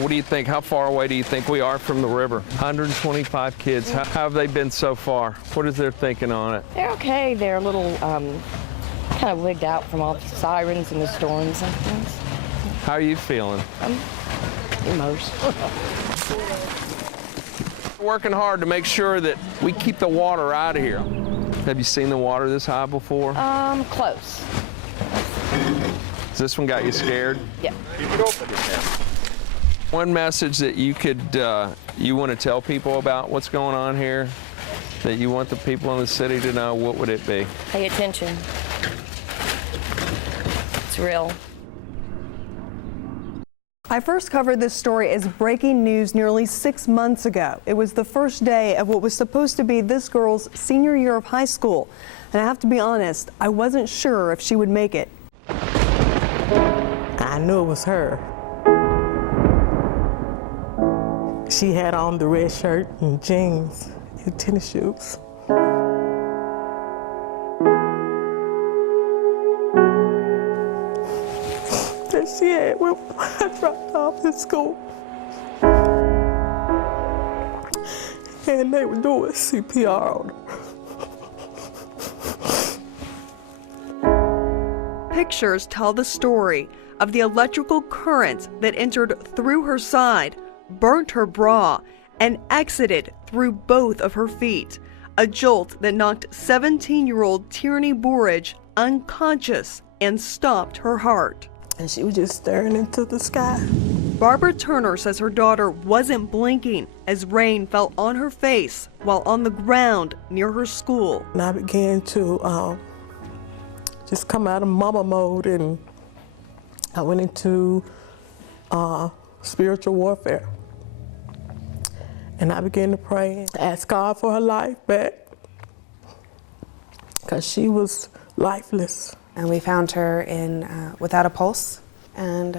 What do you think? How far away do you think we are from the river? 125 kids. How have they been so far? What is their thinking on it? They're okay. They're a little kind of wigged out from all the sirens and the storms and things. How are you feeling? Emotional. Working hard to make sure that we keep the water out of here. Have you seen the water this high before? Close. Has this one got you scared? Yeah. Keep it open. One message that you could, you want to tell people about what's going on here, that you want the people in the city to know, what would it be? Pay attention. It's real. I first covered this story as breaking news nearly 6 months ago. It was the first day of what was supposed to be this girl's senior year of high school. And I have to be honest, I wasn't sure if she would make it. I knew it was her. She had on the red shirt and jeans and tennis shoes. That she had when I dropped off at school. And they were doing CPR on her. Pictures tell the story of the electrical current that entered through her side, burnt her bra, and exited through both of her feet. A jolt that knocked 17-year-old Tierney Burridge unconscious and stopped her heart. And she was just staring into the sky. Barbara Turner says her daughter wasn't blinking as rain fell on her face while on the ground near her school. And I began to just come out of mama mode, and I went into spiritual warfare. And I began to pray and ask God for her life back, because she was lifeless. And we found her without a pulse and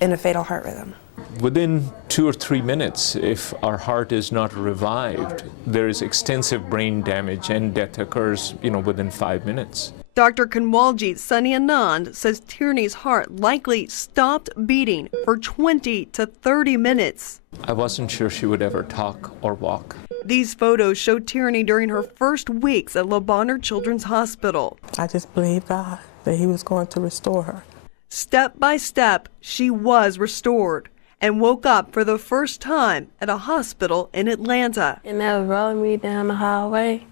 in a fatal heart rhythm. Within 2 or 3 minutes, if our heart is not revived, there is extensive brain damage and death occurs, within 5 minutes. Dr. Kanwaljit Sunny Anand says Tierney's heart likely stopped beating for 20 to 30 minutes. I wasn't sure she would ever talk or walk. These photos show Tierney during her first weeks at Le Bonheur Children's Hospital. I just believed God that He was going to restore her. Step by step, she was restored and woke up for the first time at a hospital in Atlanta. And they was rolling me down the hallway,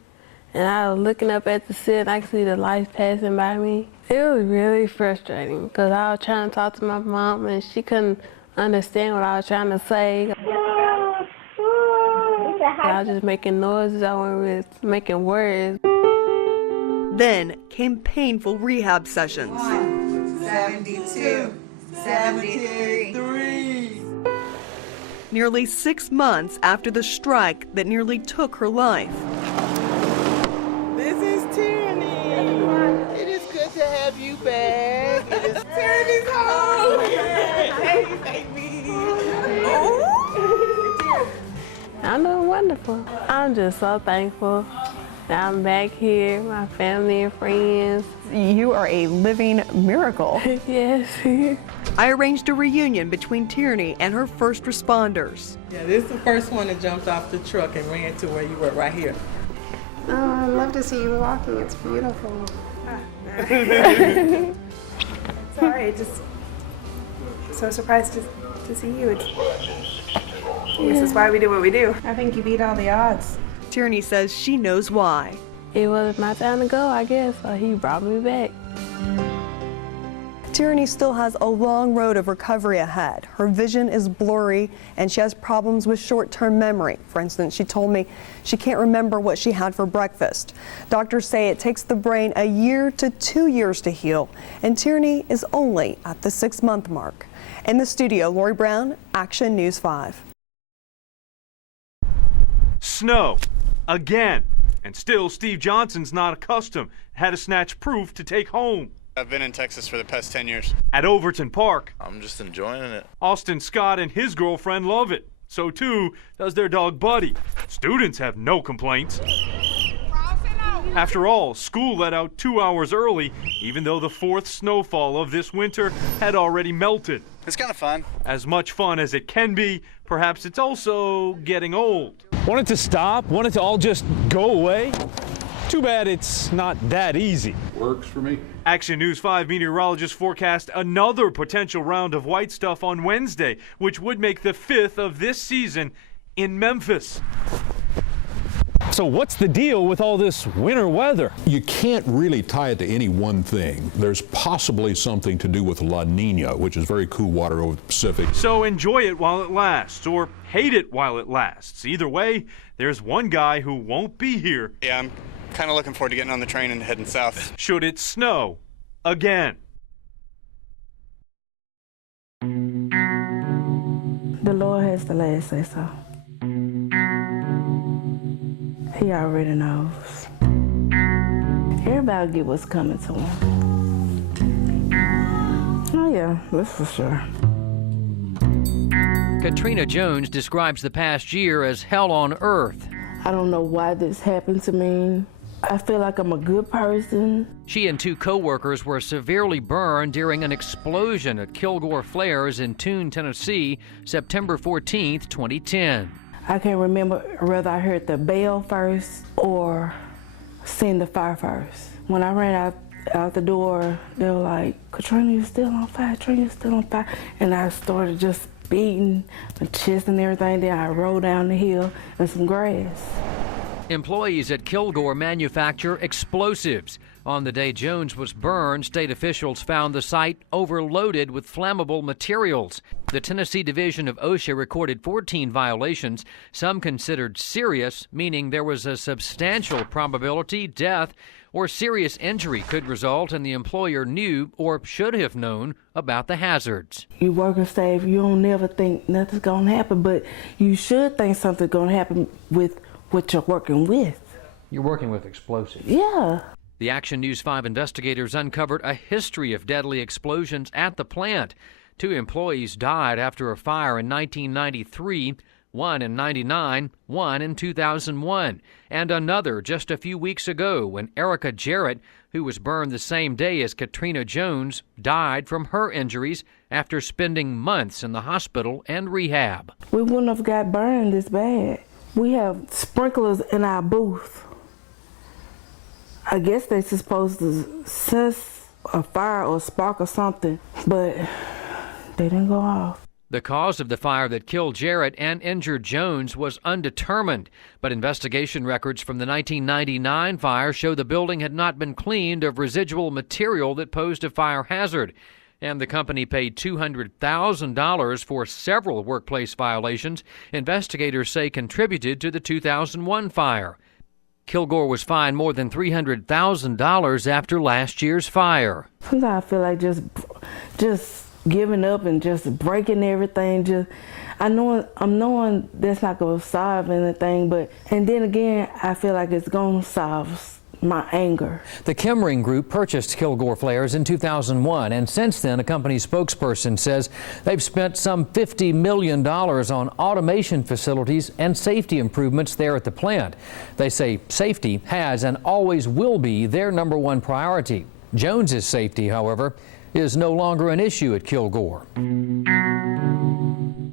and I was looking up at the ceiling. I could see the lights passing by me. It was really frustrating because I was trying to talk to my mom, and she couldn't understand what I was trying to say. I was just making noises, I wasn't making words. Then came painful rehab sessions. 72, 73. Nearly 6 months after the strike that nearly took her life. This is Tierney. It is good to have you back. It is Tierney's home. Hey, baby. I'm doing wonderful. I'm just so thankful that I'm back here, my family and friends. You are a living miracle. Yes. I arranged a reunion between Tierney and her first responders. Yeah, this is the first one that jumped off the truck and ran to where you were, right here. Oh, I love to see you walking. It's beautiful. Sorry, just so surprised to see you. This is why we do what we do. I think you beat all the odds. Tierney says she knows why. It was my time to go, I guess, so he brought me back. Tierney still has a long road of recovery ahead. Her vision is blurry and she has problems with short-term memory. For instance, she told me she can't remember what she had for breakfast. Doctors say it takes the brain a year to 2 years to heal, and Tierney is only at the 6-month mark. In the studio, Lori Brown, Action News 5. Snow, again. And still, Steve Johnson's not accustomed. Had to snatch proof to take home. I've been in Texas for the past 10 years. At Overton Park. I'm just enjoying it. Austin Scott and his girlfriend love it. So too does their dog Buddy. Students have no complaints. After all, school let out 2 hours early, even though the 4th snowfall of this winter had already melted. It's kind of fun. As much fun as it can be, perhaps it's also getting old. Want it to stop? Want it to all just go away? Too bad it's not that easy. Works for me. Action News 5 meteorologists forecast another potential round of white stuff on Wednesday, which would make the 5th of this season in Memphis. So what's the deal with all this winter weather? You can't really tie it to any one thing. There's possibly something to do with La Nina, which is very cool water over the Pacific. So enjoy it while it lasts, or hate it while it lasts. Either way, there's one guy who won't be here. Yeah, I'm kind of looking forward to getting on the train and heading south. Should it snow again? The Lord has the last say so. He already knows. Everybody get what's coming to him. Oh yeah, that's for sure. Katrina Jones describes the past year as hell on earth. I don't know why this happened to me. I feel like I'm a good person. She and 2 co-workers were severely burned during an explosion at Kilgore Flares in Toone, Tennessee, September 14th, 2010. I can't remember whether I heard the bell first or seen the fire first. When I ran out the door, they were like, Katrina, you're still on fire, Katrina, you're still on fire. And I started just beating my chest and everything. Then I rolled down the hill in some grass. Employees at Kilgore manufacture explosives. On the day Jones was burned, state officials found the site overloaded with flammable materials. The Tennessee Division of OSHA recorded 14 violations, some considered serious, meaning there was a substantial probability death or serious injury could result and the employer knew or should have known about the hazards. You working safe, you don't never think nothing's gonna happen, but you should think something's gonna happen with what you're working with. You're working with explosives. Yeah. The Action News 5 investigators uncovered a history of deadly explosions at the plant. 2 employees died after a fire in 1993, 1 in 99, 1 in 2001, and another just a few weeks ago when Erica Jarrett, who was burned the same day as Katrina Jones, died from her injuries after spending months in the hospital and rehab. We wouldn't have got burned this bad. We have sprinklers in our booth. I guess they're supposed to sense a fire or a spark or something, but they didn't go off. The cause of the fire that killed Jarrett and injured Jones was undetermined, but investigation records from the 1999 fire show the building had not been cleaned of residual material that posed a fire hazard. And the company paid $200,000 for several workplace violations investigators say contributed to the 2001 fire. Kilgore was fined more than $300,000 after last year's fire. Sometimes I feel like just giving up and just breaking everything. I'm knowing that's not going to solve anything, and then again, I feel like it's going to solve my anger. The Kemmering Group purchased Kilgore Flares in 2001, and since then, a company spokesperson says they've spent some $50 million on automation facilities and safety improvements there at the plant. They say safety has and always will be their #1 priority. Jones's safety, however, is no longer an issue at Kilgore.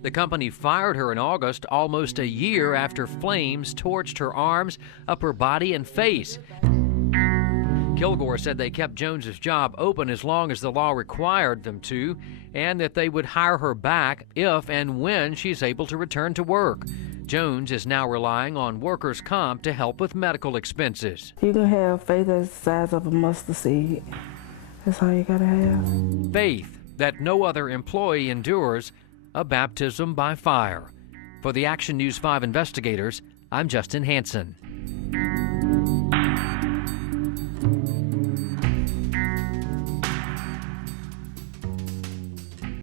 The company fired her in August, almost a year after flames torched her arms, upper body, and face. Kilgore said they kept Jones's job open as long as the law required them to, and that they would hire her back if and when she's able to return to work. Jones is now relying on workers' comp to help with medical expenses. You can have faith that's the size of a mustard seed. That's all you gotta have. Faith that no other employee endures a baptism by fire. For the Action News 5 investigators, I'm Justin Hansen.